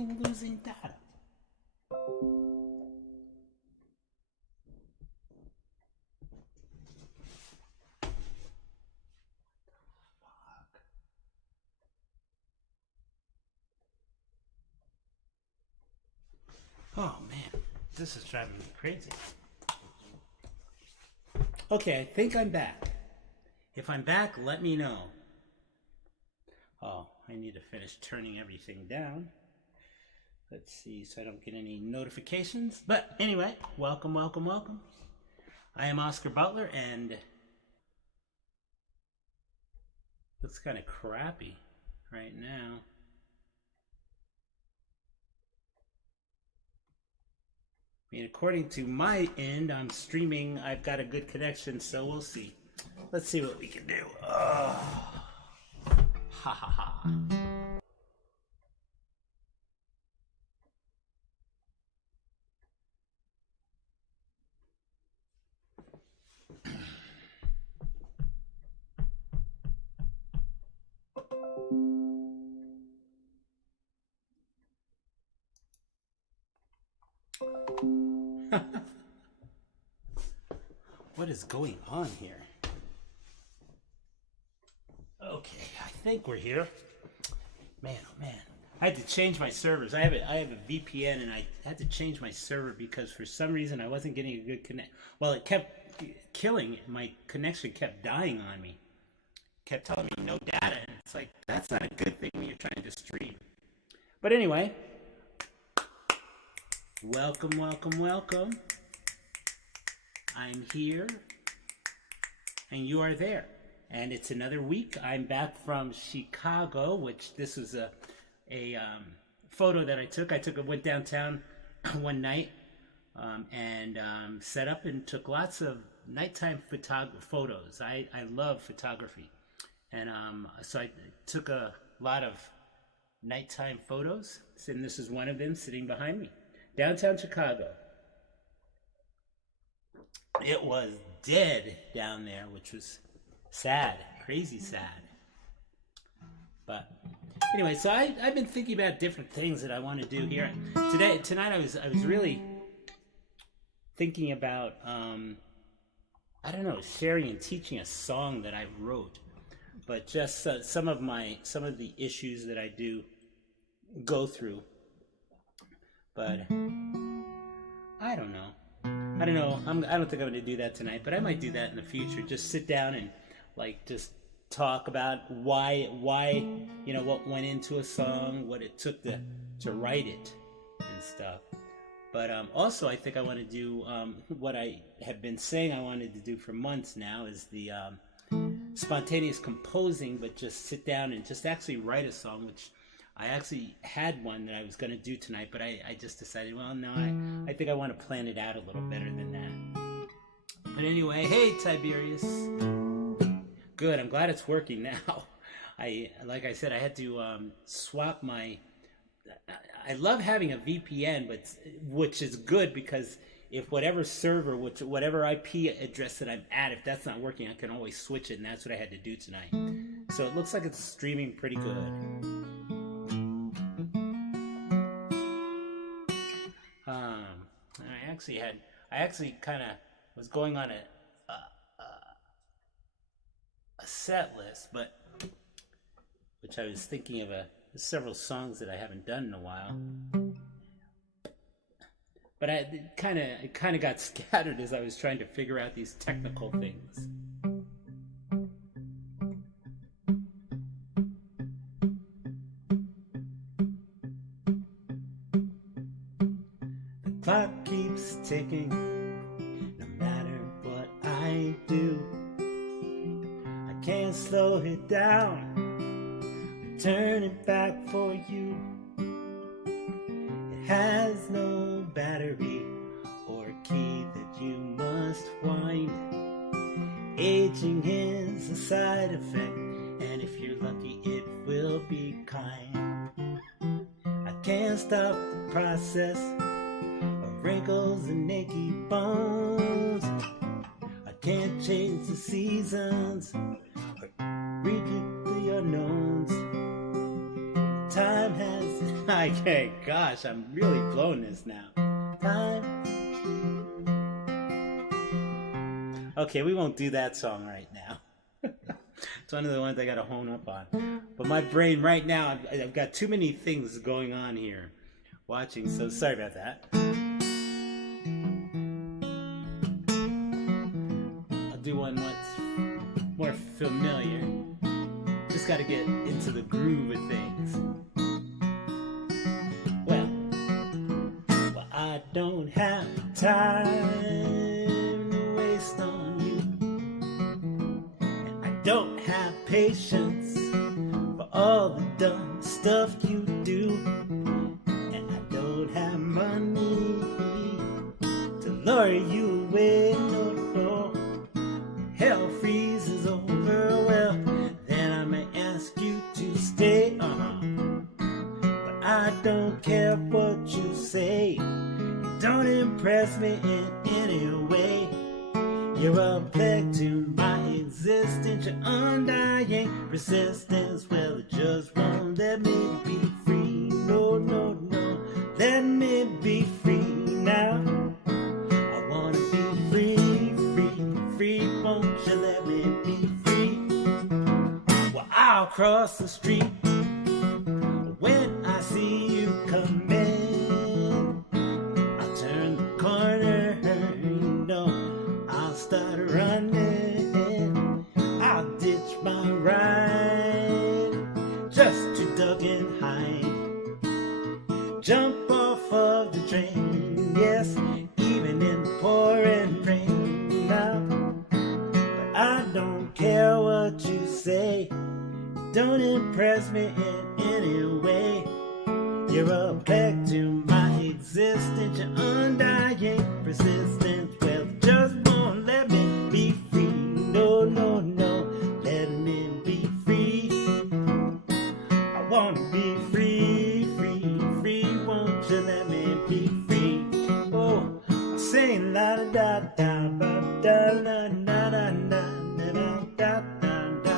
fucking losing data? Oh man, this is driving me crazy. Okay, I think I'm back. If I'm back, let me know. Oh, I need to finish turning everything down. Let's see, so I don't get any notifications. But anyway, welcome, welcome, welcome. I am Oscar Butler, and looks kind of crappy right now. I mean, according to my end, I'm streaming. I've got a good connection, so we'll see. Let's see what we can do. Ha ha ha. What is going on here? Okay, I think we're here. Man, oh man. I had to change my servers. I have a VPN, and I had to change my server because for some reason I wasn't getting a good connect. Well, it kept killing. My connection kept dying on me. Kept telling me no data, and it's like, that's not a good thing when you're trying to stream. But anyway, welcome, welcome, welcome. I'm here, and you are there. And it's another week. I'm back from Chicago, which this was a photo that I took. I went downtown one night and set up and took lots of nighttime photos. I love photography. And so I took a lot of nighttime photos. And this is one of them sitting behind me. Downtown Chicago. It was dead down there, which was sad, crazy sad. But anyway, so I've been thinking about different things that I want to do here. Tonight I was really thinking about I don't know, sharing and teaching a song that I wrote, but just some of the issues that I do go through. But I don't know. I don't think I'm going to do that tonight, but I might do that in the future. Just sit down and just talk about why what went into a song, what it took to write it and stuff. But also I think I want to do what I have been saying I wanted to do for months now, is the spontaneous composing, but just sit down and just actually write a song, which I actually had one that I was going to do tonight, but I just decided, well, no, I think I want to plan it out a little better than that. But anyway, hey, Tiberius. Good, I'm glad it's working now. Like I said, I had to swap my... I love having a VPN, which is good because if whatever server, whatever IP address that I'm at, if that's not working, I can always switch it, and that's what I had to do tonight. So it looks like it's streaming pretty good. I actually kind of was going on a set list, but which I was thinking of several songs that I haven't done in a while. But it kind of got scattered as I was trying to figure out these technical things. The clock keeps ticking, no matter what I do. I can't slow it down, turn it back for you. It has no battery or key that you must wind. Aging is a side effect, and if you're lucky it will be kind. I can't stop the process of wrinkles and achy bones. I can't change the seasons or predict the unknowns. Time has, Okay, gosh, I'm really blowing this now. Time. Okay, we won't do that song right now. It's one of the ones I gotta hone up on. But my brain right now, I've got too many things going on here watching, so sorry about that. I'll do one that's more familiar. Just gotta get into the groove of things. Well, I don't have time to waste on you. I don't have patience for all the dumb stuff you do. And I don't have money to lure you away, no, no. Hell freezes over, well, then I may ask you to stay, But I don't care what you say, you don't impress me in any way. You're a plague to my existence, your undying resistance. Well, it just won't let me be free. No, no, no, let me be free now. I wanna be free, free, free. Won't you let me be free? Well, I'll cross the street when I see you coming. I'll turn the corner, you know, I'll start running. I'll ditch my ride just to duck and hide. Jump off of the train, yes, even in the pouring rain now. But I don't care what you say, don't impress me in any way. You're a plague to my existence, your undying persistence. Well, just won't let me be free. No, no, no, let me be free. I wanna be free, free, free. Won't you let me be free? Oh, I'm saying la da da da da da da da da da da da da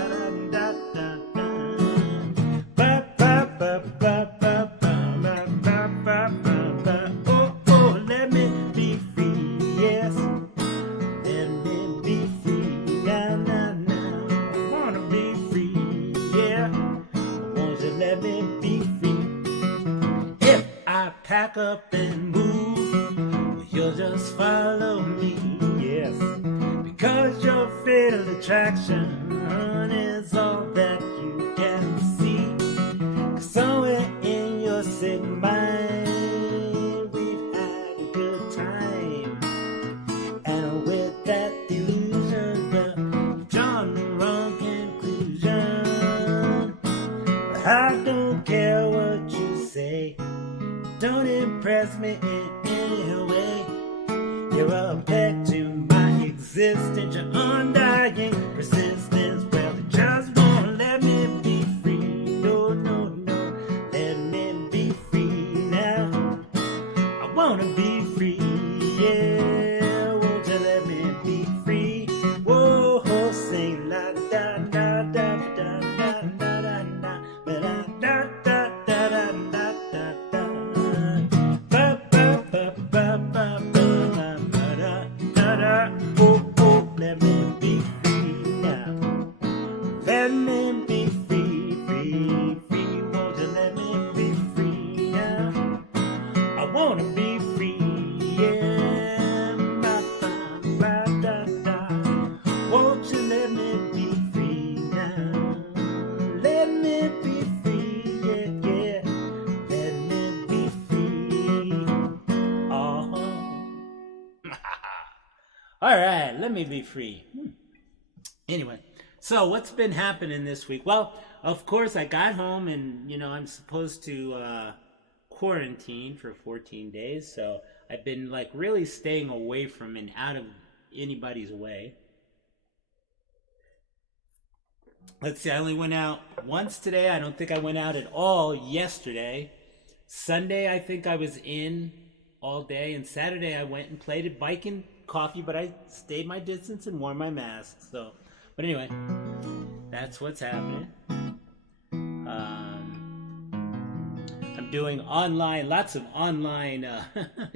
da da da. Ba ba ba ba ba ba ba ba ba ba. Oh, oh, let me be free, yes. Let me be free now, now, now. I wanna be free, yeah. Won't you let me be free? If I pack up and move, you'll just follow me, yes. Because your fatal attraction is all that you can see. 'Cause somewhere in your sick mind, we've had a good time. And with that delusion, well, you've drawn the wrong conclusion. But I don't care what you say, don't impress me in any way. You're a peg to my existence, your undying persistence. Well, it just won't let me be free. No, no, no, let me be free now. I wanna be free, yeah. Won't you let me be free? Whoa, sing la da da da da da da da da da da da da da da da. Ba ba ba ba ba ba ba da da. Oh, oh, let me be free now. Let me be free, free, free. Won't you let me be free now? I wanna be free, yeah. Ba ba ba da da. Won't you let me be free now? Let me be free, yeah, yeah. Let me be free. Oh. All right, let me be free. Anyway, so what's been happening this week? Well, of course, I got home and, you know, I'm supposed to quarantine for 14 days. So I've been, like, really staying away from and out of anybody's way. Let's see, I only went out once today. I don't think I went out at all yesterday. Sunday, I think I was in all day. And Saturday, I went and played at bike and coffee, but I stayed my distance and wore my mask. So, but anyway, that's what's happening. I'm doing lots of online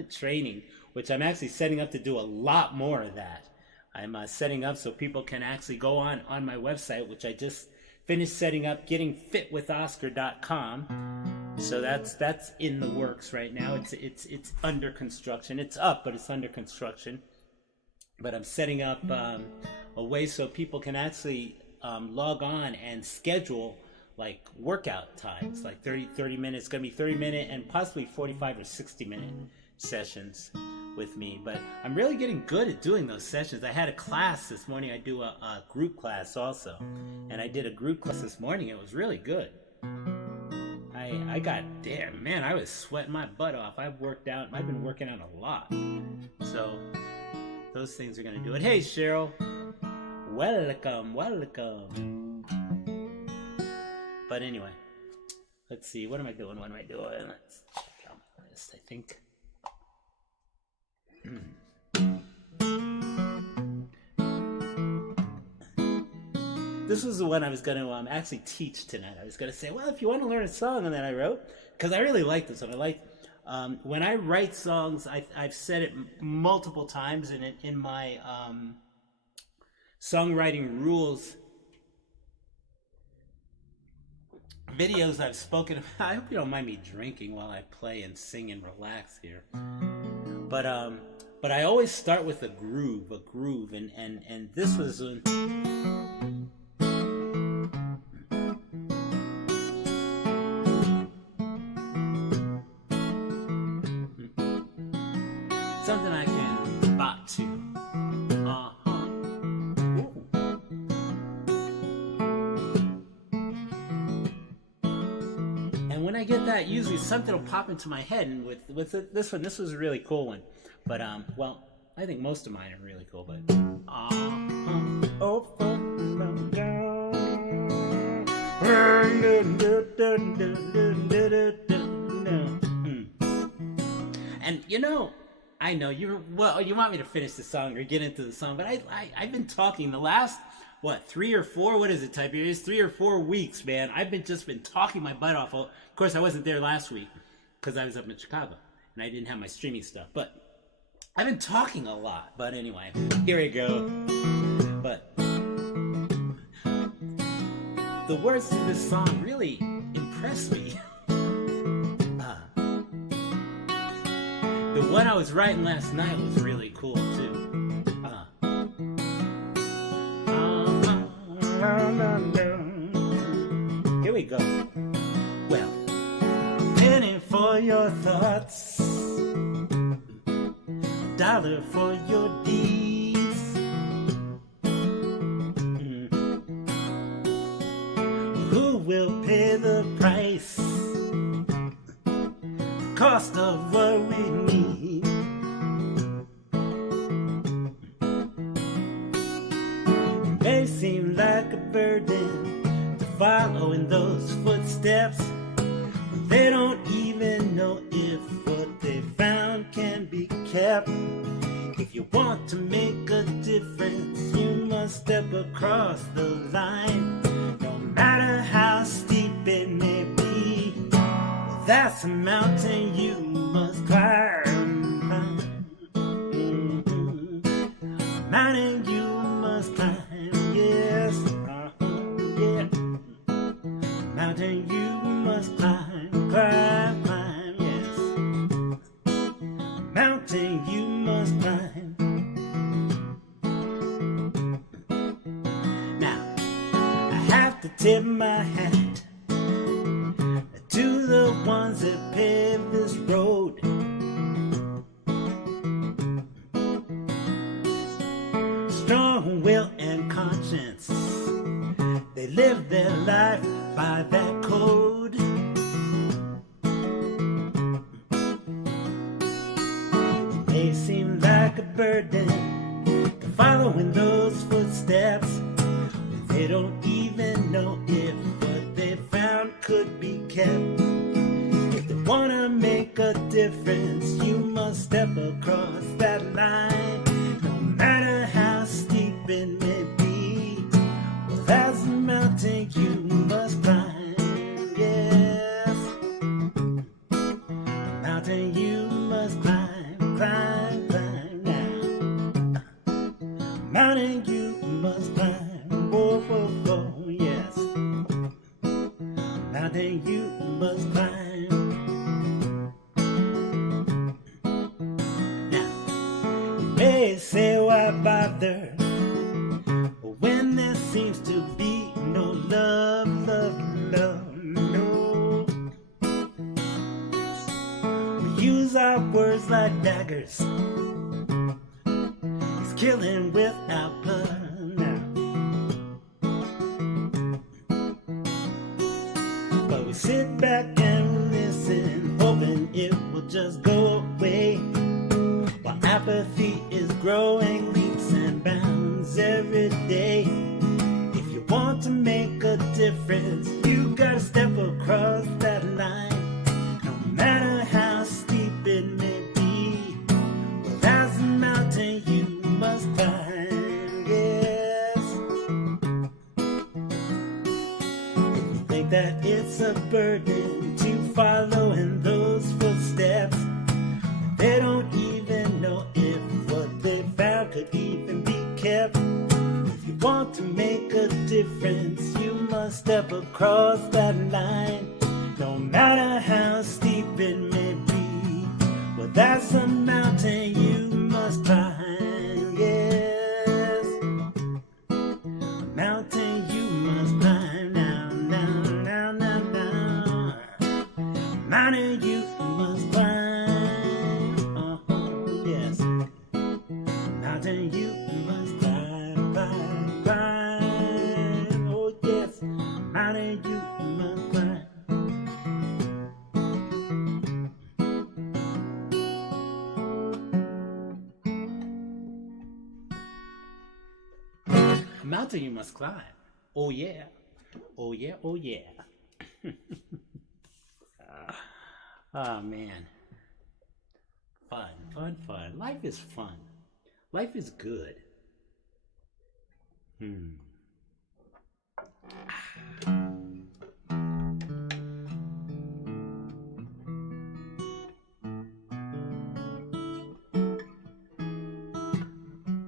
training, which I'm actually setting up to do a lot more of that. I'm setting up so people can actually go on my website, which I just finished setting up, gettingfitwithoscar.com. So that's in the works right now. It's under construction. It's up, but it's under construction. But I'm setting up a way so people can actually log on and schedule like workout times, like 30 minutes. It's going to be 30-minute and possibly 45 or 60-minute sessions with me. But I'm really getting good at doing those sessions. I had a class this morning. I do a group class also. And I did a group class this morning. It was really good. I got, damn, man, I was sweating my butt off. I've been working out a lot. So those things are going to do it. Hey, Cheryl. Welcome. But anyway, let's see. What am I doing? Let's check out my list, I think. This was the one I was going to actually teach tonight. I was going to say, well, if you want to learn a song, and then I wrote, because I really like this one. I like when I write songs. I've said it multiple times in my songwriting rules videos I've spoken about. I hope you don't mind me drinking while I play and sing and relax here. But I always start with a groove, and this was something I can bop to. And when I get that, usually something will pop into my head. And with this one, this was a really cool one. But well, I think most of mine are really cool. But and you know, I know you want me to finish the song or get into the song, but I've been talking the last 3 or 4, what is it, type here? It's 3 or 4 weeks, man. I've been talking my butt off. Of course, I wasn't there last week because I was up in Chicago and I didn't have my streaming stuff, but I've been talking a lot. But anyway, here we go. But the words to this song really impressed me. The one I was writing last night was really cool too. Here we go. Well, penny for your thoughts, dollar for your deeds. Who will pay the price? The cost of what we need. It may seem like a burden to follow in those footsteps, but they don't even know if what they found can be kept. If you want to make a difference, you must step across the line, no matter how steep it may be. That's a mountain you must climb. Mountain you must climb, yes, yeah. Mountain you must climb, yes. Mountain you must climb. Now, I have to tip my hat to the ones that paved this road. Strong will and conscience, they live their life by that code. It may seem like a burden to follow in those footsteps, but they don't even know if what they found could be kept. If they wanna make a difference, you must step across that line, no matter how steep it may be. Well, that's a mountain you must climb, yes. mountain you must climb, climb, climb now. Mountain you must climb, whoa, whoa, whoa, yes. Mountain you must climb. Now, you may say why bother when there seems to be no love, love, love, no. We use our words like daggers. It's killing without blood now. But we sit back and listen, hoping it will just go away, while apathy is growing leaps and bounds every day. If you want to make a difference, you gotta step across that line, no matter how steep it may be. Well, that's a mountain you must climb, yes. If you think that it's a burden to follow in those footsteps, they don't even know if what they found could even be kept. If you want to make a difference, you must step across that line, no matter how steep it may be. Well, that's a mountain you must climb, yes. A mountain you must climb now, now, now, now, now. Mountain you must climb, yes. Mountain you must climb, climb, climb, oh yes. Mountain you must climb. A mountain you must climb. Oh yeah. Oh yeah, oh yeah. Oh man. Fun, fun, fun. Life is fun. Life is good.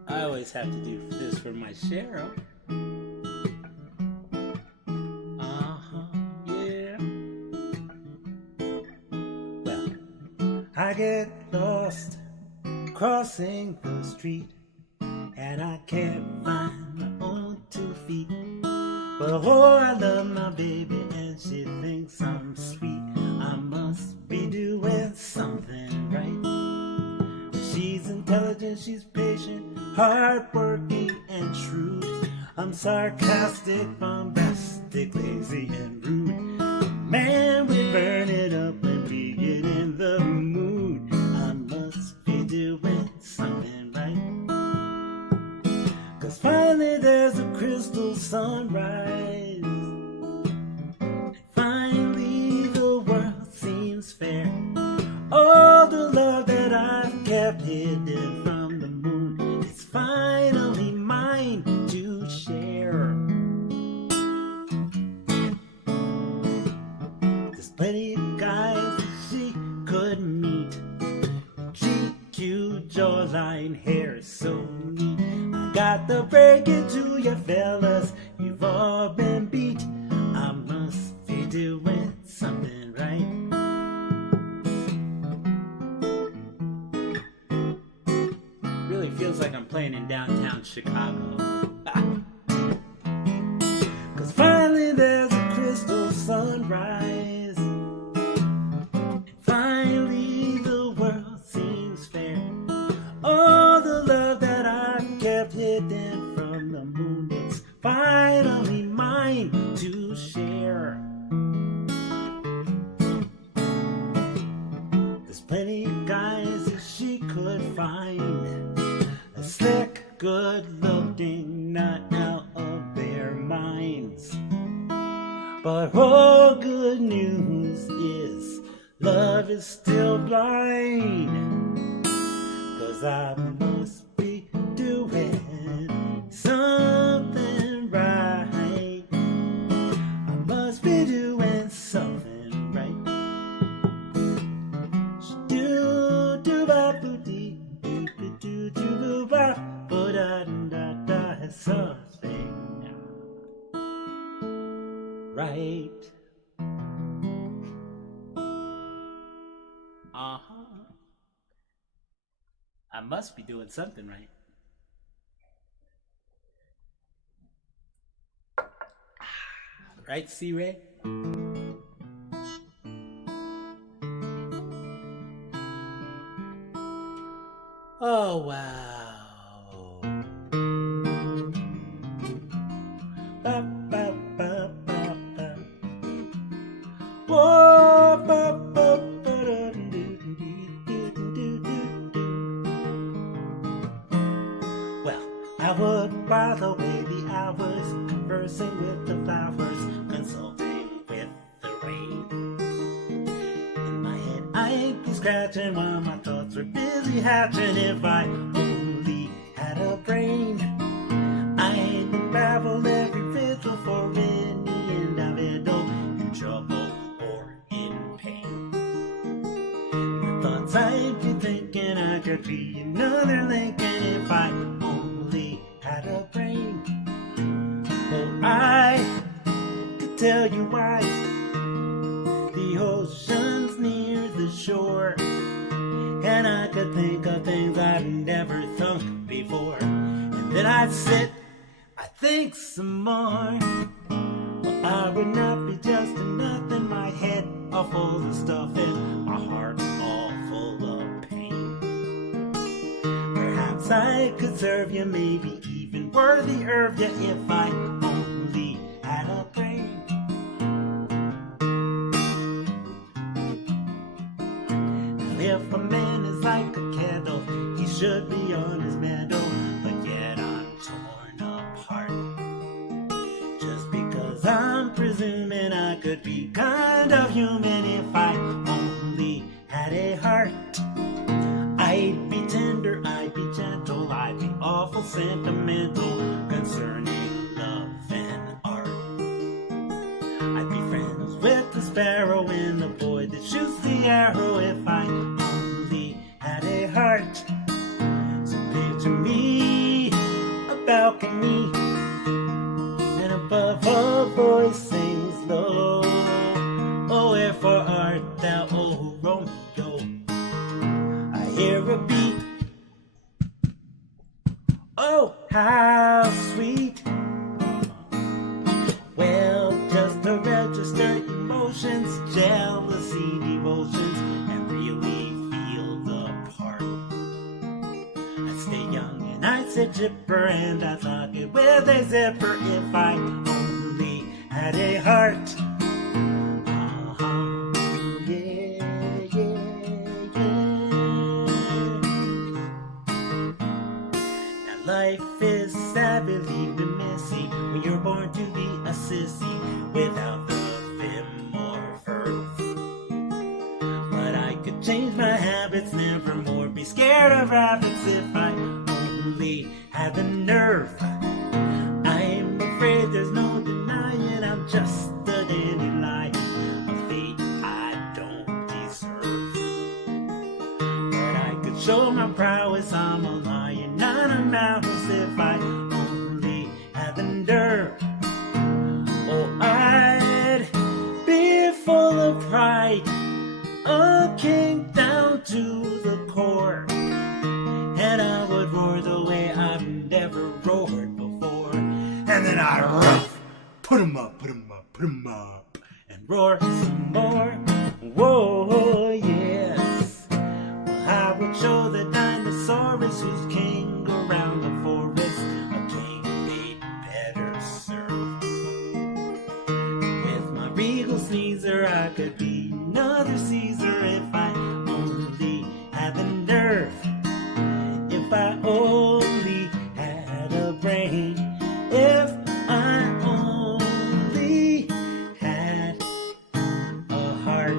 I always have to do this for my Cheryl. Yeah. Well, I get lost crossing the street, and I can't find my own 2 feet. But oh, I love my baby, and she thinks I'm sweet. I must be doing something right. She's intelligent, she's patient, hardworking and shrewd. I'm sarcastic, bombastic, lazy and rude. Man, we burn it up when we get in the mood. I must be doing something right. 'Cause finally there's a crystal sunrise, and finally the world seems fair. All the love that I've kept hidden from the moon is finally mine to share. There's plenty of guys that she could meet. GQ, jawline, hair is so neat. I got to break it to you fellas, you've all been beat. I must be doing something right. Really feels like I'm playing in downtown Chicago. 'Cause finally there's a crystal sunrise, and finally the world seems fair. All the love that I've kept hidden from the moon, it's finally mine to share. There's plenty of guys that she could find, a slick, good-looking, not out of their minds. But all good news is love is still blind. 'Cause I must be doing something right. I must be doing something right. Uh-huh. I must be doing something right. Right, C-Ray? Oh, wow. Ba, ba, ba, ba, ba. Whoa, ba, ba, ba, da, do, do, do, do, do, do. Well, I would while away the hours, conversing with the flowers, consulting with the rain. In my head I'd be scratching while my thoughts were busy hatching. If I only had a brain, I'd unravel every riddle for any end of it all, in trouble or in pain. The thoughts I'd be thinking I could be another Lincoln if I only had a brain. Oh, I could tell you why the ocean's near the shore, and I could think of things I've never thunk before, and then I'd sit, I'd think some more. Well, I would not be just a nothing, my head all full of stuff and my heart all full of pain. Perhaps I could serve you, maybe even worthier of you, if I only had a brain. If a man is like a candle, he should be on his medal, but yet I'm torn apart. Just because I'm presuming I could be kind of human if I only had a heart. I'd be tender, I'd be gentle, I'd be awful sentimental concerning love and art. I'd be friends with the sparrow and the boy that shoots the arrow if I only had a heart. So picture me, a balcony, and above all voice sings low. Oh, wherefore art thou, oh Romeo? I hear a beat, oh how sweet. Well, just to register emotions, jealousy, devotions, and really feel the part. I'd stay young and I'd sit chipper and I'd lock it with a zipper if I only had a heart. Yeah, yeah, yeah. Now life is sad, believe me, messy, when you're born to be a sissy without the vim or verve. But I could change my habits, never more be scared of rabbits if I only had the nerve. I'm afraid there's no denying I'm just a dandelion, a fate I don't deserve. But I could show my prowess, I'm a lion, not a mouse, if I only had the nerve. Oh, I'd be full of pride, a king down to the core, and I would roar the way I've never roared before. And then I'd ruff, put 'em up, put 'em up, put 'em up, and roar some more. Whoa, yes. Well, I would show the dinosaurus who's king around the forest, a king they'd better serve. With my regal sneezer, I could be another Caesar if I only had the nerve. If I only had a brain. If I only had a heart.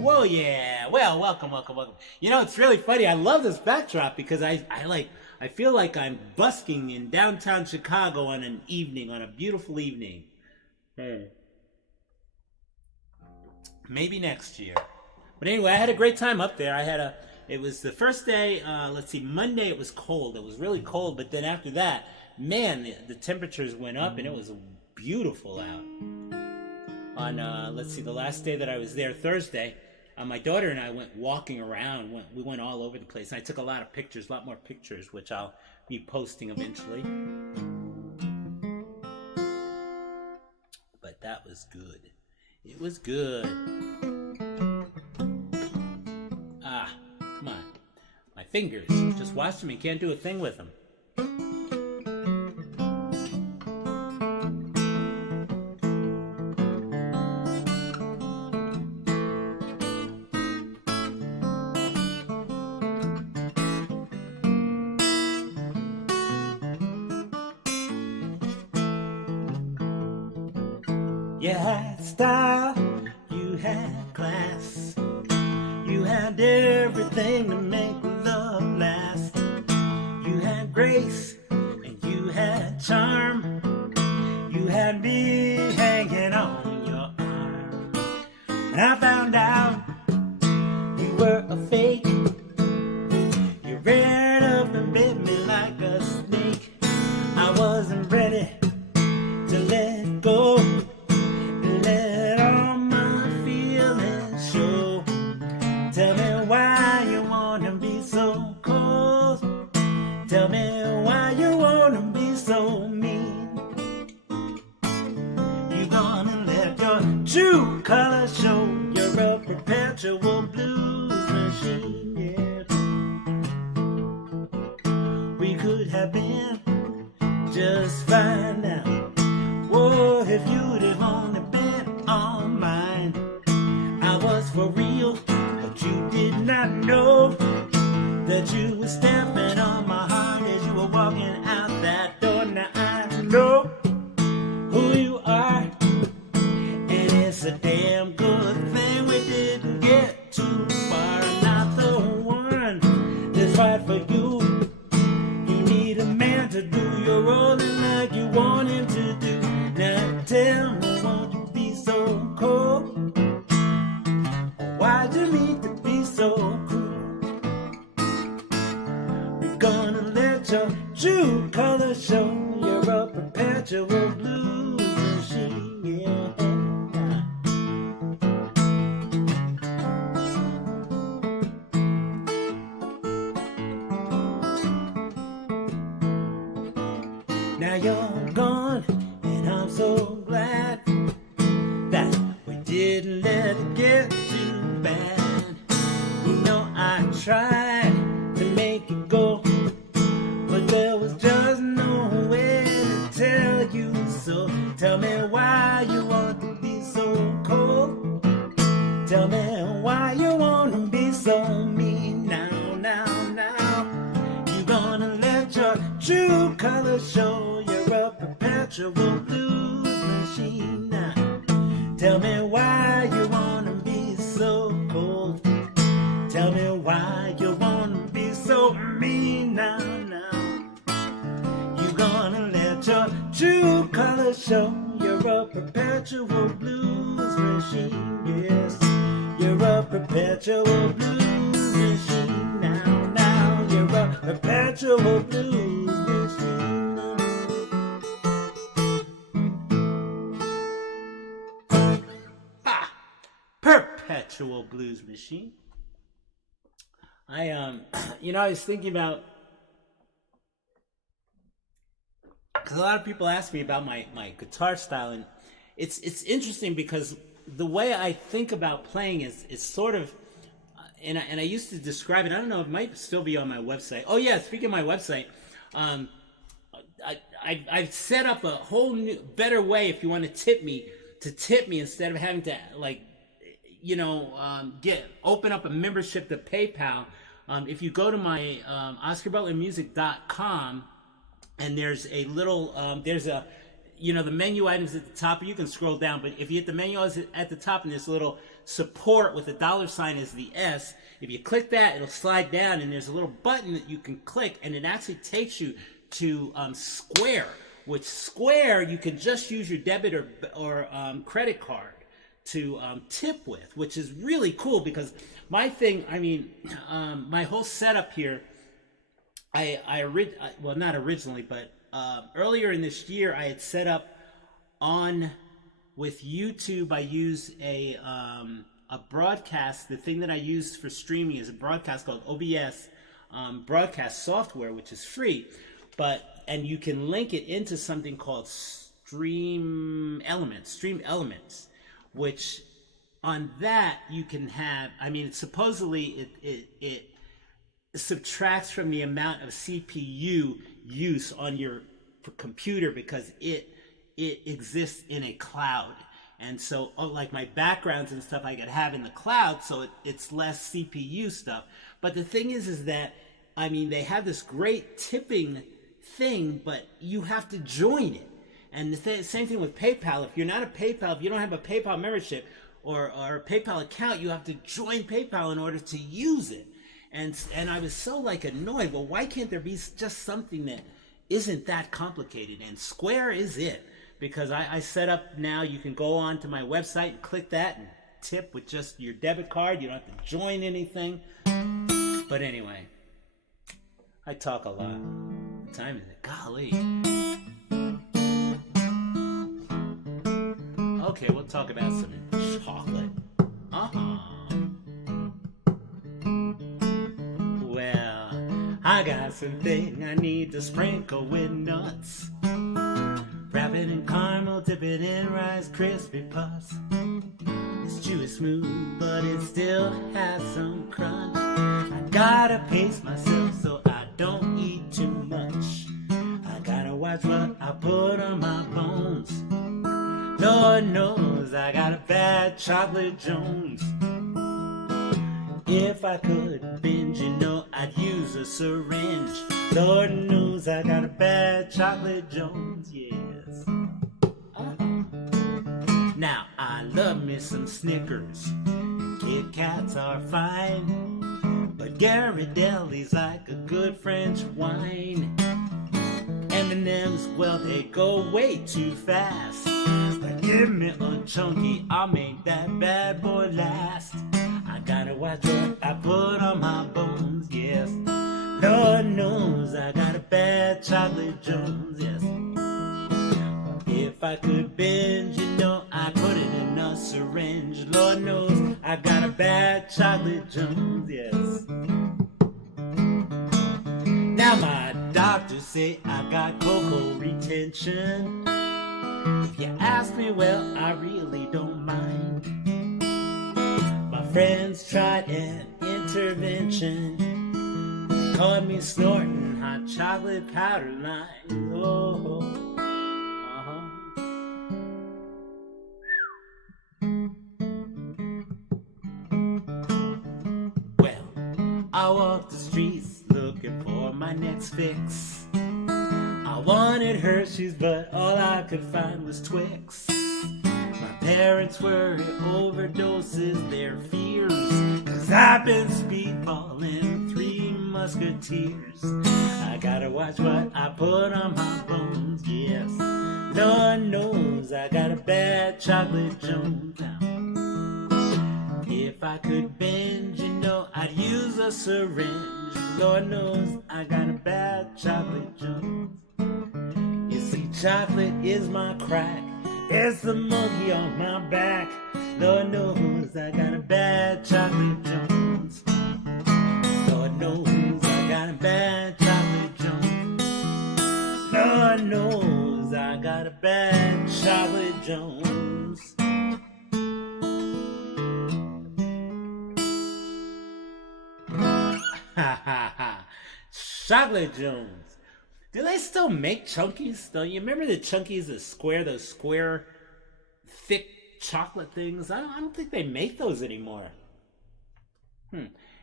Whoa, yeah. Well, welcome. You know, it's really funny. I love this backdrop because I feel like I'm busking in downtown Chicago on an evening, on a beautiful evening. Maybe next year. But anyway, I had a great time up there. It was the first day, let's see, Monday it was cold. It was really cold, but then after that, man, the temperatures went up and it was beautiful out. On, let's see, the last day that I was there, Thursday, my daughter and I went walking around. We went all over the place. And I took a lot of pictures, a lot more pictures, which I'll be posting eventually. But that was good. It was good. Ah, come on. My fingers. Just watch them and can't do a thing with them. You had style, you had class, you had everything to make love last. You had grace and you had charm, you had me hanging on your arm. When I found out you were a fake, you ran up and bit me like a snake. I wasn't ready to let go. Let all my feelings show. Tell me why you wanna be so cold. Tell me why you wanna be so mean. You gonna let your true color show. You're a perpetual blues machine, yeah. We could have been just fine now. Whoa, if you'd have only been on mine. I was for real, but you did not know that you were stamping on my heart as you were walking out that door. Now I know who you are, and it's a damn good thing we didn't get too far. I'm not the one that's right for you. You need a man to do your rolling like you want him to do. Now tell me, won't you be so cold? Why'd you need to be so cruel? We're gonna let your true color show. You're a perpetual blues machine, yeah. Now you're gone, and I'm so glad that we didn't let it get too bad. You know I tried to make it go, but there was just no way to tell you so. Tell me why you want to be so cold. Tell me why you want to be so mean. Now, now, now, you gonna let your true color show. You're a perpetual blues machine now. Tell me why you wanna be so cold. Tell me why you wanna be so mean now, now. You gonna let your true color show. You're a perpetual blues machine, yes. You're a perpetual blues machine now, now. You're a perpetual blues machine. Perpetual blues machine. I I was thinking about, because a lot of people ask me about my guitar style, and it's interesting because the way I think about playing is sort of, and I used to describe it. I don't know, it might still be on my website. Oh yeah, speaking of my website, I've set up a whole new, better way if you want to tip me instead of having to open up a membership to PayPal. If you go to my OscarButlerMusic.com, and there's a little the menu items at the top, or you can scroll down, but if you hit the menu at the top and there's a little support with a $ as the S, if you click that, it'll slide down and there's a little button that you can click, and it actually takes you to Square. With Square, you can just use your debit or credit card to tip with, which is really cool, because my thing, my whole setup here, not originally, but earlier in this year, I had set up on with YouTube. I used a broadcast. The thing that I used for streaming is a broadcast called OBS broadcast software, which is free, and you can link it into something called Stream Elements, which on that you can have. I mean, supposedly it subtracts from the amount of CPU use on your computer because it exists in a cloud. And so, like my backgrounds and stuff I could have in the cloud, so it's less CPU stuff. But the thing is that, I mean, they have this great tipping thing, but you have to join it. And the same thing with PayPal. If you're not a PayPal, if you don't have a PayPal membership or a PayPal account, you have to join PayPal in order to use it. And I was so like annoyed. Well, why can't there be just something that isn't that complicated? And Square is it. Because I set up now, you can go on to my website and click that and tip with just your debit card. You don't have to join anything. But anyway, I talk a lot. What time is it? Golly. Okay, we'll talk about some chocolate. Well, I got something I need to sprinkle with nuts. Wrap it in caramel, dip it in Rice Krispie Puffs. It's chewy smooth, but it still has some crunch. I gotta pace myself so I don't eat too much. I gotta watch what I put on my bones. Lord knows I got a bad chocolate Jones. If I could binge, you know I'd use a syringe. Lord knows I got a bad chocolate Jones, yes. Now I love me some Snickers, and Kit Kats are fine, but Ghirardelli's like a good French wine. M&M's, well, they go way too fast, but give me a Chunky, I'll make that bad boy last. I gotta watch what I put on my bones, yes. Lord knows I got a bad chocolate Jones, yes. If I could binge, you know I'd put it in a syringe. Lord knows I got a bad chocolate Jones, yes. Now my doctors say I got cocoa retention. If you ask me, well, I really don't mind. My friends tried an intervention. They caught me snorting hot chocolate powder lines. Oh, I walked the streets looking for my next fix. I wanted Hershey's, but all I could find was Twix. My parents worry overdoses their fears, 'cause I've been speedballing 3 Musketeers. I gotta watch what I put on my bones, yes. Lord knows I got a bad chocolate Jones now. If I could binge, you know I'd use a syringe. Lord knows I got a bad chocolate Jones. You see, chocolate is my crack. It's the monkey on my back. Lord knows I got a bad chocolate Jones. Lord knows I got a bad chocolate Jones. Lord knows I got a bad chocolate Jones. Chocolate Jones. Do they still make Chunkies? Don't you remember the Chunkies, those square, thick chocolate things? I don't think they make those anymore.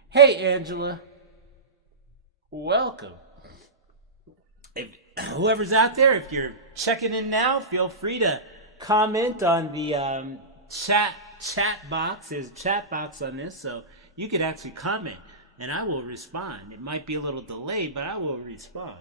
Hey, Angela. Welcome. If whoever's out there, if you're checking in now, feel free to comment on the chat box. There's a chat box on this, so you could actually comment. And I will respond. It might be a little delayed, but I will respond.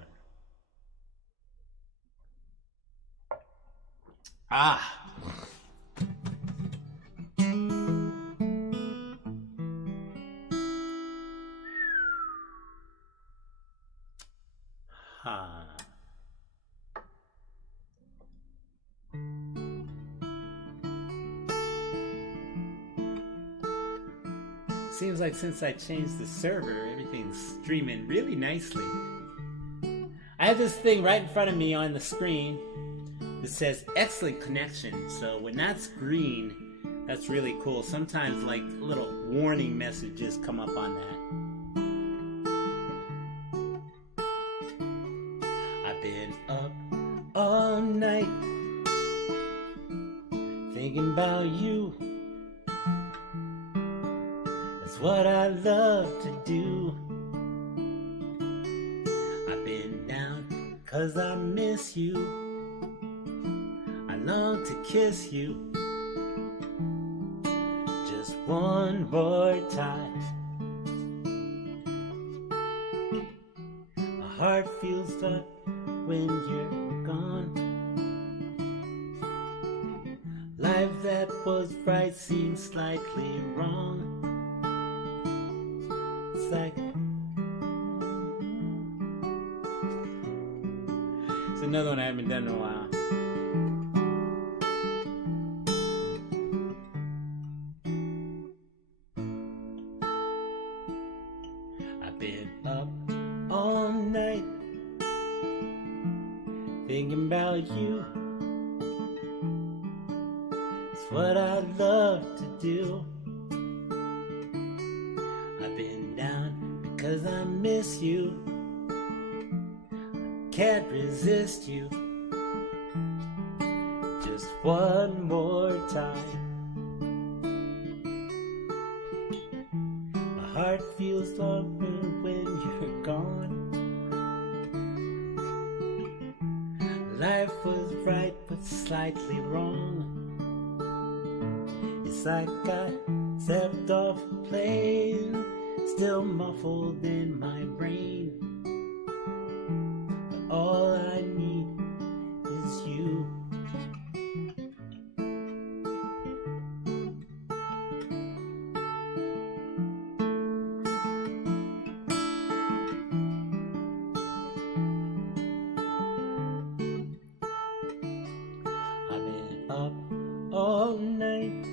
Seems like since I changed the server, everything's streaming really nicely. I have this thing right in front of me on the screen that says excellent connection. So when that's green, that's really cool. Sometimes like little warning messages come up on that. I've been up all night thinking about you. That's what I love to do. I've been down 'cause I miss you. I long to kiss you just one more time. My heart feels stuck when you're gone. Life that was right seems slightly wrong. It's like it's another one I haven't done in a while. I've been up all night thinking about you. It's what I love to do. I've been down because I miss you. Can't resist you. Just one more time. My heart feels longer when you're gone. Life was right but slightly wrong. It's like I stepped off a plane, still muffled in my brain. But all I need is you. I've been up all night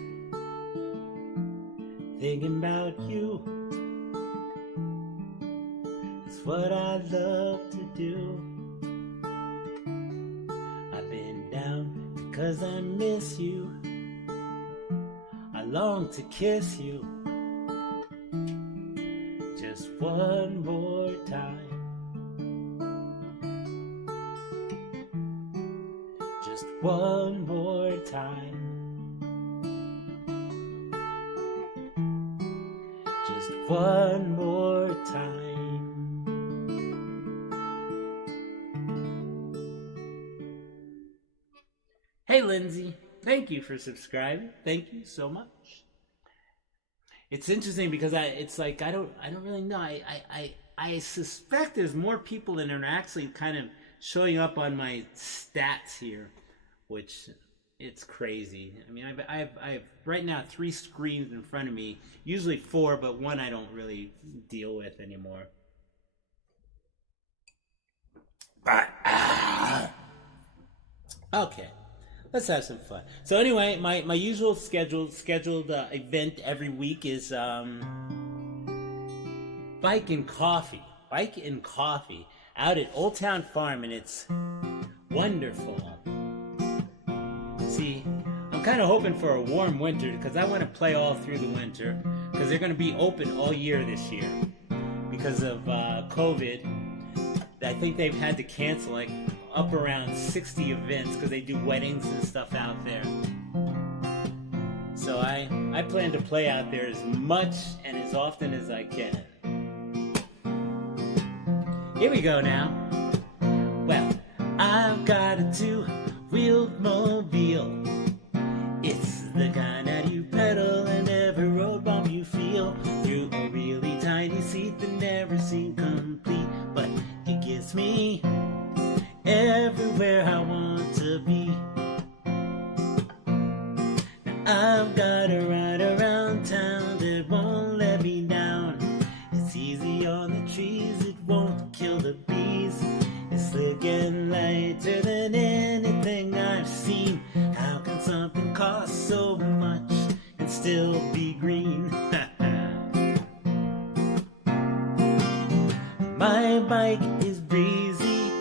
thinking about you. It's what I love to do. I've been down because I miss you. I long to kiss you just one more time. Just one more time. Just one more time. Hey Lindsay, thank you for subscribing. Thank you so much. It's interesting because it's like I don't really know. I suspect there's more people than are actually kind of showing up on my stats here, which it's crazy. I mean, I have right now 3 screens in front of me, usually 4, but one I don't really deal with anymore. But okay, let's have some fun. So anyway, my usual scheduled event every week is bike and coffee out at Old Town Farm, and it's wonderful. See, I'm kind of hoping for a warm winter because I want to play all through the winter because they're going to be open all year this year because of COVID. I think they've had to cancel like up around 60 events because they do weddings and stuff out there. So I plan to play out there as much and as often as I can. Here we go now. Well, I've got a 2-wheeled mobile. It's the kind that you pedal and every road bump you feel. Through a really tiny seat that never seemed complete, but it gets me everywhere I want to be. Now I've got a ride around town that won't let me down. It's easy on the trees, it won't kill the bees. It's slick and lighter than anything I've seen. How can something cost so much and still be green? bike is breezy,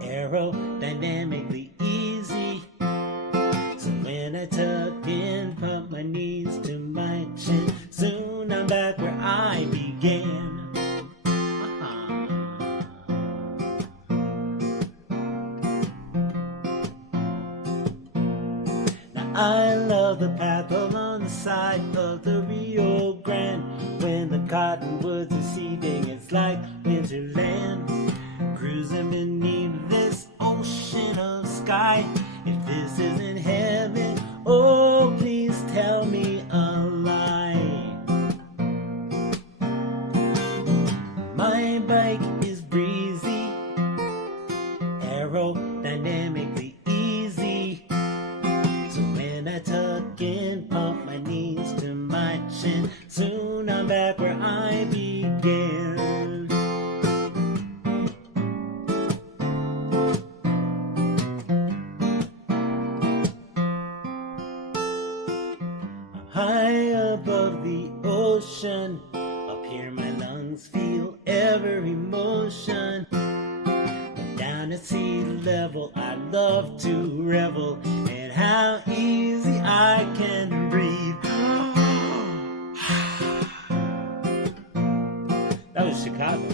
aerodynamically easy. So when I tuck in, pump my knees to my chin, soon I'm back where I began. I love the path along the side of the Rio Grande. When the cottonwoods are seeding, it's like winterland. Cruising beneath this ocean of sky. If this isn't heaven, oh please tell me a lie. My bike is breezy, aerodynamically easy. I tuck in, pump my knees to my chin, soon I'm back where I began. I'm high above the ocean, up here my lungs feel every motion. But down at sea level I love to revel, and how easy I can breathe. That was Chicago.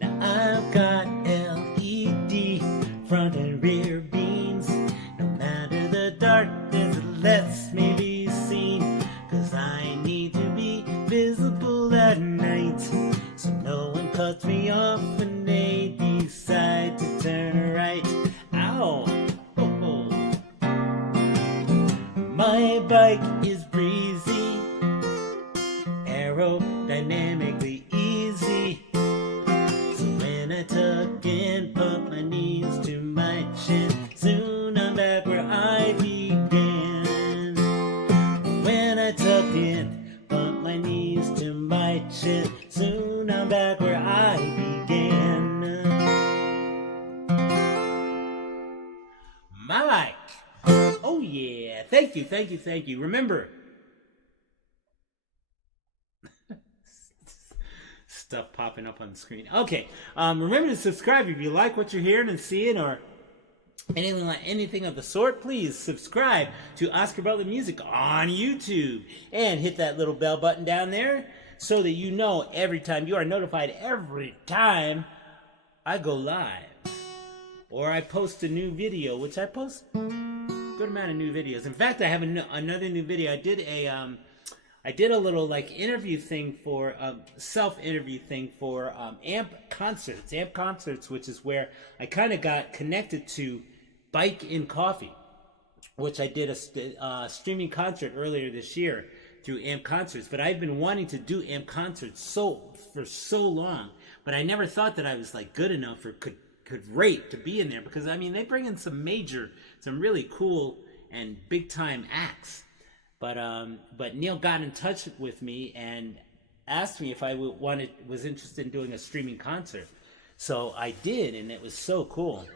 Now I've got LED front and rear beams. No matter the darkness, it lets me be seen. 'Cause I need to be visible at night, so no one cuts me off when they decide to turn right. Ow! Oh. My bike is breezy, aerodynamically easy. So when I tuck in, pump my knees to my chin, soon I'm back where I began. When I tuck in, pump my knees to my chin, soon I'm back where I began. My bike. Oh yeah. Thank you. Remember, stuff popping up on the screen. Okay. Remember to subscribe if you like what you're hearing and seeing, or anything of the sort. Please subscribe to Oscar Butler Music on YouTube and hit that little bell button down there so that you know every time, you are notified every time I go live or I post a new video, which I post a good amount of new videos. In fact, I have another new video. I did a little like interview thing for self-interview thing for AMP concerts, which is where I kind of got connected to Bike in Coffee, which I did a streaming concert earlier this year through AMP Concerts. But I've been wanting to do AMP Concerts for so long, but I never thought that I was like good enough or could rate to be in there, because I mean they bring in some really cool and big time acts. But Neil got in touch with me and asked me if I was interested in doing a streaming concert. So I did, and it was so cool.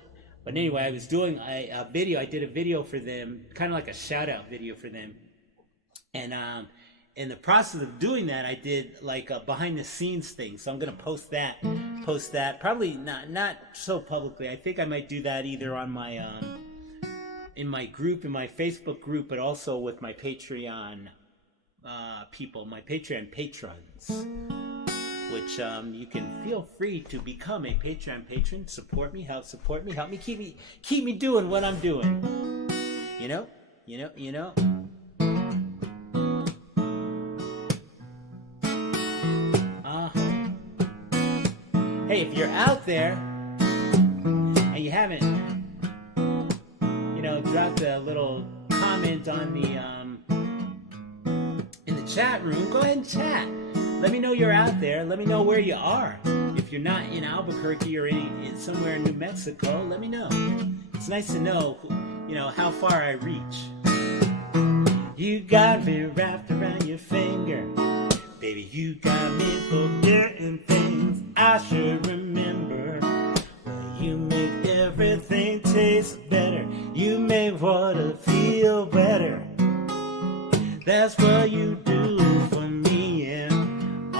But anyway, I was doing a video. I did a video for them, kind of like a shout-out video for them. And in the process of doing that, I did like a behind-the-scenes thing. So I'm going to post that. Probably not so publicly. I think I might do that either on my in my group, in my Facebook group, but also with my Patreon people, my Patreon patrons, which you can feel free to become a Patreon patron. Support me, help me, keep me doing what I'm doing. You know. Hey, if you're out there and you haven't, dropped a little comment on in the chat room, go ahead and chat. Let me know you're out there. Let me know where you are. If you're not in Albuquerque or somewhere in New Mexico, let me know. It's nice to know, how far I reach. You got me wrapped around your finger. Baby, you got me forgetting things I should remember. Well, you make everything taste better. You make water feel better. That's what you do for me, and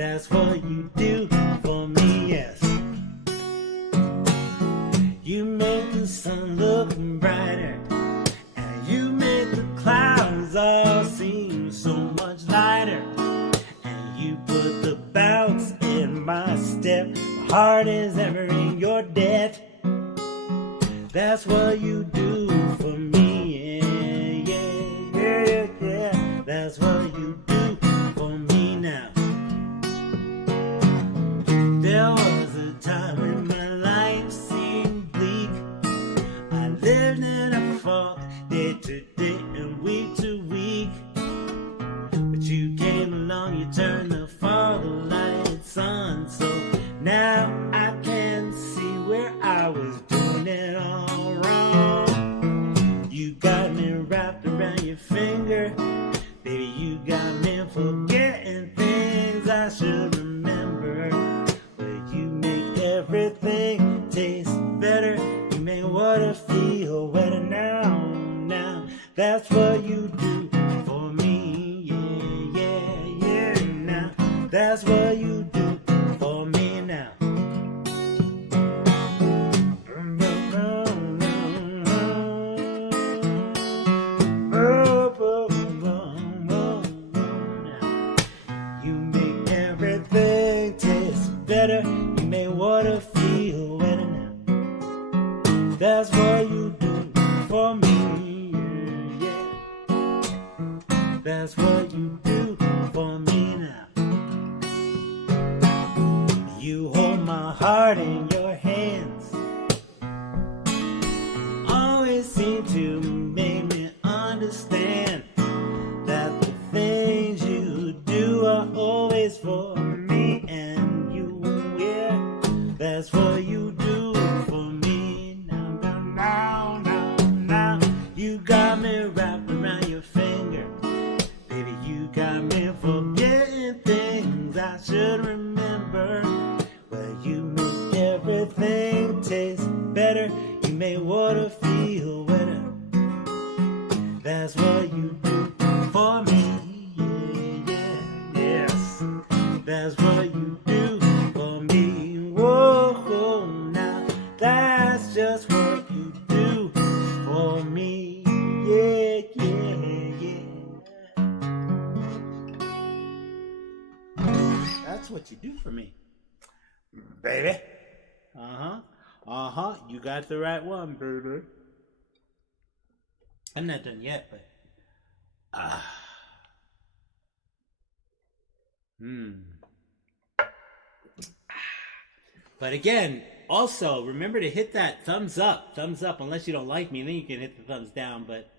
That's what you do for me, yes. You make the sun look brighter, and you make the clouds all seem so much lighter. And you put the bounce in my step. My heart is ever in your debt. That's what you do for me, yeah, yeah, yeah, yeah. That's what you do for me now. There was a time when my life seemed bleak. I lived in a fog, day to day and week to week. But you came along, you turned the fog lights on. So now I can see where I was doing it all wrong. You got me wrapped around your finger. Baby, you got me forgetting things I should remember. But you make everything taste better. You make water feel wetter now, now. That's what you do for me, yeah, yeah, yeah, now. That's what you do for me now. You make everything taste better. You make water feel wetter now. That's what you do for me, yeah. That's what you do for me now. You hold my heart in your hands. Always seem to make me understand that the things you do are always for me and you, yeah. That's what you do for me now, now, now, now, now. You got me wrapped around your finger. Baby, you got me forgetting things I should remember. But you make everything taste better. You make water feel wetter. That's what you do for me, yeah, yeah, yes. That's what you do for me, whoa, now. That's just what you do for me, yeah, yeah, yeah. That's what you do for me, baby. You got the right one, baby. I'm not done yet, but But again, also remember to hit that thumbs up, unless you don't like me, then you can hit the thumbs down, but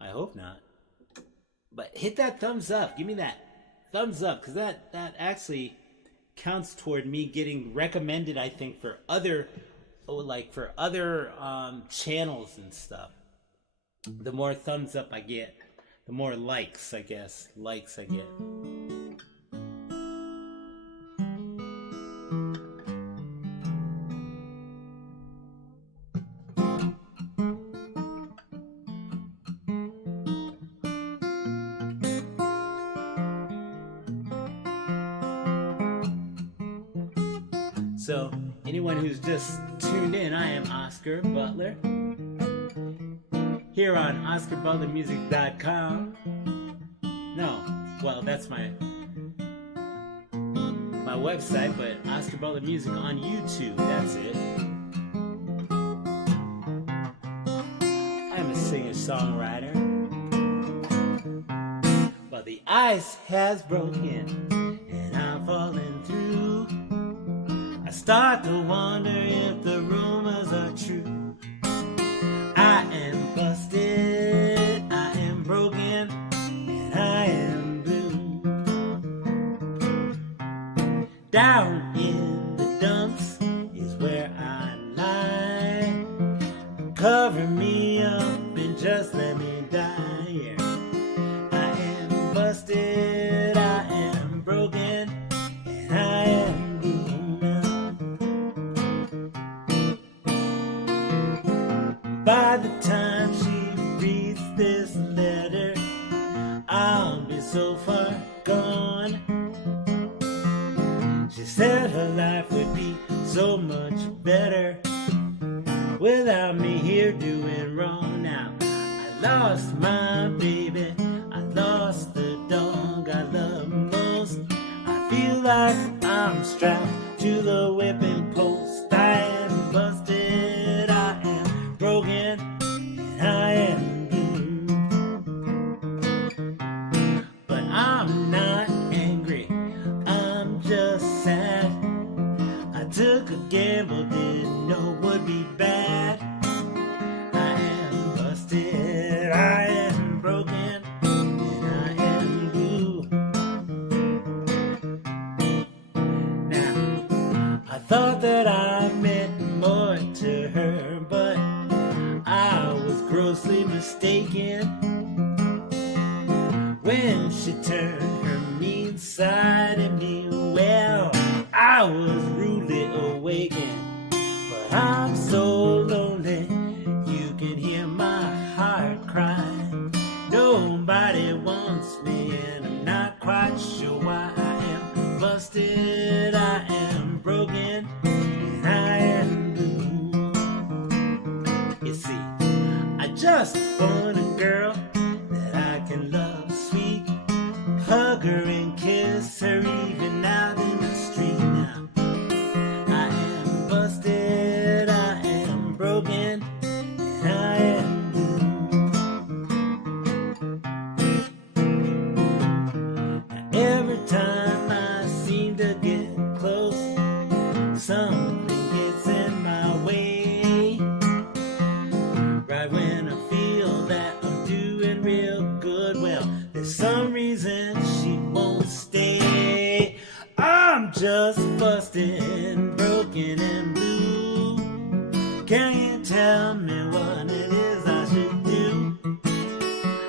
I hope not. But hit that thumbs up, give me that thumbs up, because that actually counts toward me getting recommended, I think, for other channels and stuff. The more thumbs up I get, the more likes I get. So, anyone who's just tuned in, I am Oscar Butler, here on OscarButlerMusic.com. No, well, that's my website, but Oscar Butler Music on YouTube, that's it. I'm a singer-songwriter, but the ice has broken and I'm falling through. I start to wonder if the rumors are true. I am busted, I am broken, and I am blue. Down in the dumps is where I lie. Cover me up and just let me die. Yeah. I am busted, I am broken, and I am blue now. By the time she reads this letter, I'll be so far gone. so much better without me here doing wrong. Now I lost my baby, I lost the dog I love most. I feel like I'm strapped to the whipping post. I am busted, I am broken, and I am blue. But I'm not angry, I'm just sad. I took a gamble, didn't know would be bad. I am busted, I am broken, and I am blue. Now, I thought that I meant more to her, but I was grossly mistaken when she turned her mean side at me. Well, I was rudely awakened, but I'm so lonely, you can hear my heart cry. Nobody wants me, and I'm not quite sure why. I am busted, I am broken, and I am blue. You see, I just want a girl that I can love sweet, hug her and kiss her even out in the street. Now I am busted, I am broken, and I am blue. Now every time I seem to get close, something gets in my way. Right when I feel that I'm doing real good, well, there's some reason she won't stay. I'm just busted, broken and blue. Can you tell me what it is I should do?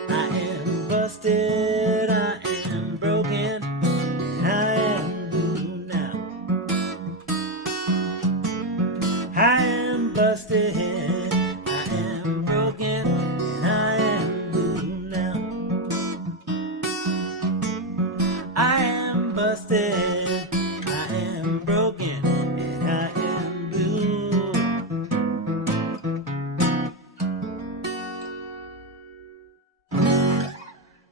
I am busted, I am broken, and I am blue now. I am busted, I am broken, and I am blue now. I am busted, I am broken, and I am blue.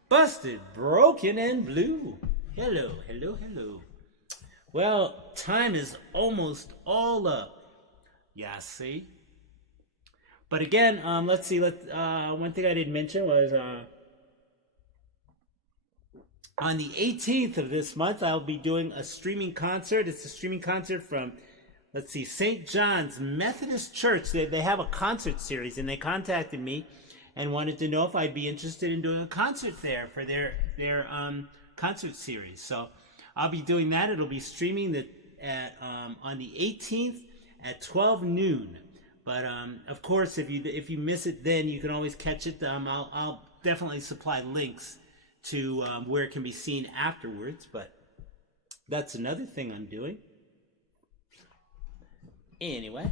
Busted, broken, and blue. Hello, hello, hello. Well, time is almost all up. Yeah, see? But again, let's see. One thing I didn't mention was on the 18th of this month, I'll be doing a streaming concert. It's a streaming concert from, let's see, St. John's Methodist Church. They have a concert series, and they contacted me and wanted to know if I'd be interested in doing a concert there for their concert series. So I'll be doing that. It'll be streaming on the 18th at 12 noon. But of course, if you miss it, then you can always catch it. I'll definitely supply links to where it can be seen afterwards. But that's another thing I'm doing. Anyway.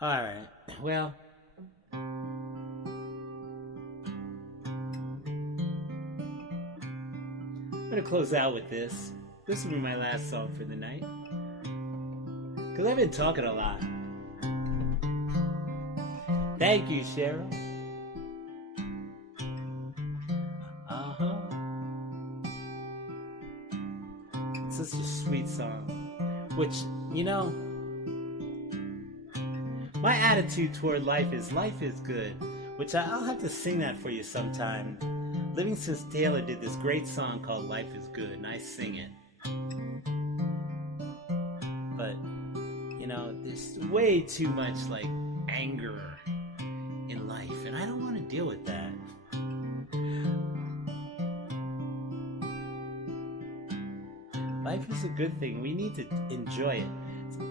All right. Well, I'm gonna close out with this. This will be my last song for the night, because I've been talking a lot. Thank you, Cheryl. It's such a sweet song, which, my attitude toward life is good, which I'll have to sing that for you sometime. Livingston Taylor did this great song called Life is Good, and I sing it. But, there's way too much, anger in life, and I don't want to deal with that. Life is a good thing. We need to enjoy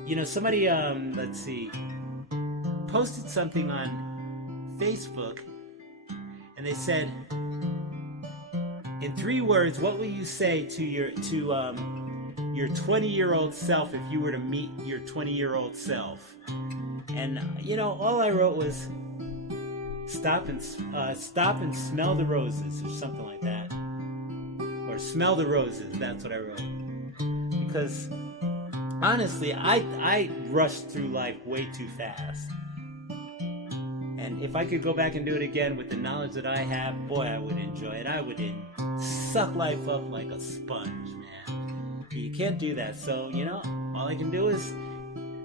it. Somebody, let's see, posted something on Facebook, and they said, in 3 words, what will you say to your 20-year-old self if you were to meet your 20-year-old self. And all I wrote was stop and smell the roses, or something like that, or smell the roses. That's what I wrote. Because honestly, I rushed through life way too fast. And if I could go back and do it again with the knowledge that I have, boy, I would enjoy it. I would suck life up like a sponge, man. You can't do that. So, all I can do is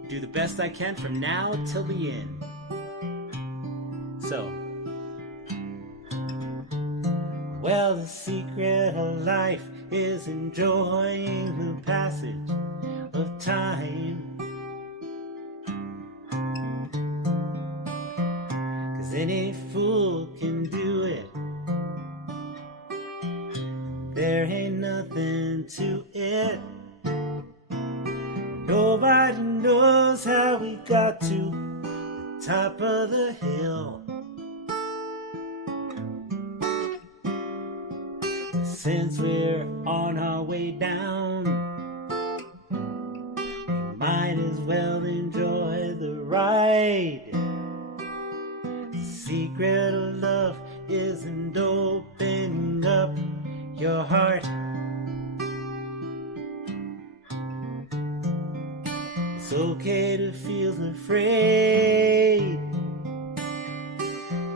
do the best I can from now till the end. So, well, the secret of life is enjoying the passage of time. 'Cause any fool can do it. There ain't nothing to it. Nobody knows how we got to the top of the hill. Since we're on our way down, we might as well enjoy the ride. The secret of love isn't opening up your heart. It's okay to feel afraid.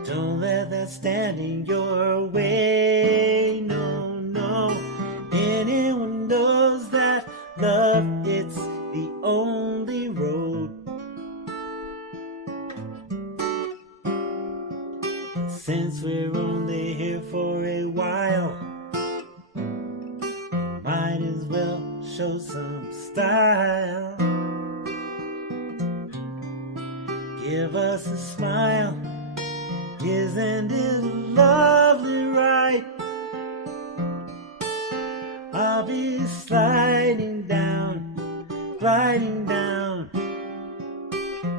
Don't let that stand in your way. No, no. Anyone knows that love, it's the only road. And since we're only here for a while, we might as well show some style. Give us a smile. Isn't it a lovely ride? I'll be sliding down, gliding down.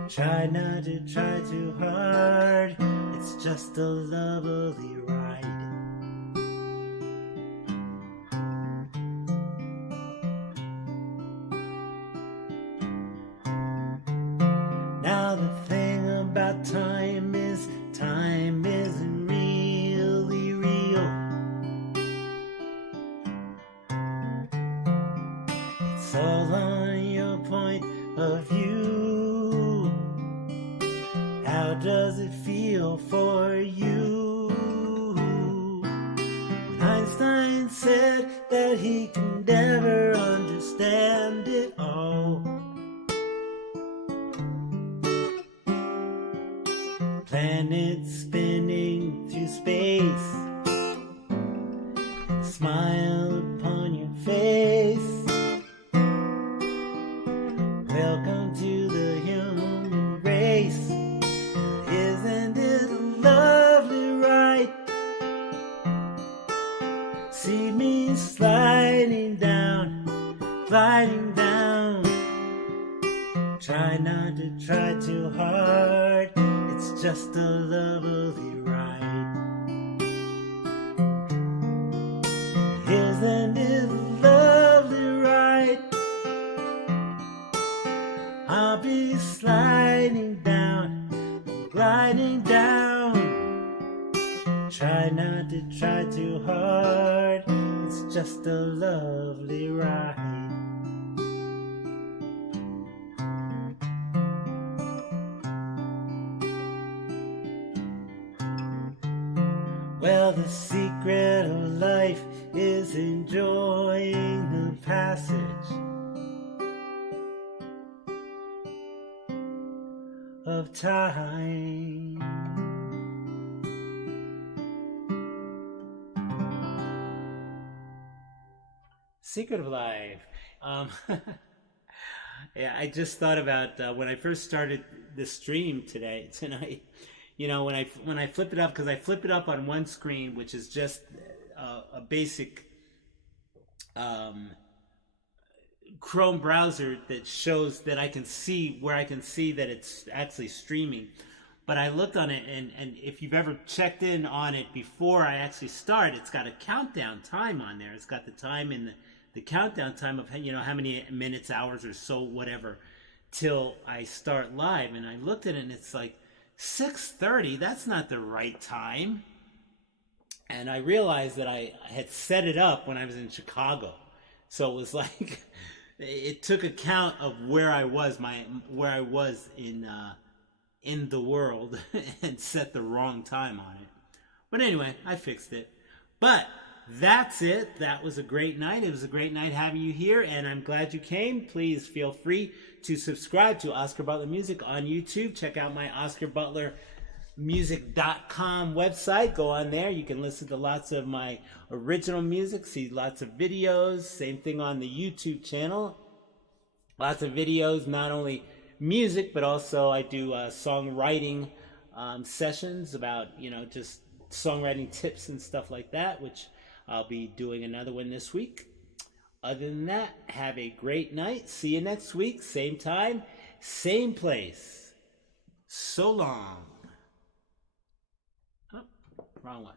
Try not to try too hard. It's just a lovely ride. Now the thing about time isn't really real. It's all on your point of view. How does it feel for you? Einstein said that he can never understand it all. Planets spinning through space, smile upon your face. Welcome to the human race. Isn't it a lovely ride? See me sliding down, gliding down. Try not to try too hard. It's just a lovely ride. Isn't it a lovely ride? I'll be sliding down, gliding down. Try not to try too hard. It's just a lovely ride. Well, the secret of life is enjoying the passage of time. Secret of life. Yeah, I just thought about when I first started the stream tonight. When I flip it up, because I flip it up on one screen, which is just a basic Chrome browser that shows that I can see that it's actually streaming. But I looked on it, and if you've ever checked in on it before I actually start, it's got a countdown time on there. It's got the time in the countdown time of, you know, how many minutes, hours, or so, whatever, till I start live. And I looked at it, and it's like 6:30. That's not the right time. And I realized that I had set it up when I was in Chicago, so it was like it took account of where I was in the world and set the wrong time on it. But anyway, I fixed it. But that's it. That was a great night. It was a great night having you here, and I'm glad you came. Please feel free to subscribe to Oscar Butler Music on YouTube. Check out my OscarButlerMusic.com website. Go on there. You can listen to lots of my original music, see lots of videos. Same thing on the YouTube channel. Lots of videos, not only music, but also I do songwriting sessions about, you know, just songwriting tips and stuff like that, which I'll be doing another one this week. Other than that, have a great night. See you next week, same time, same place. So long. Oh, wrong one.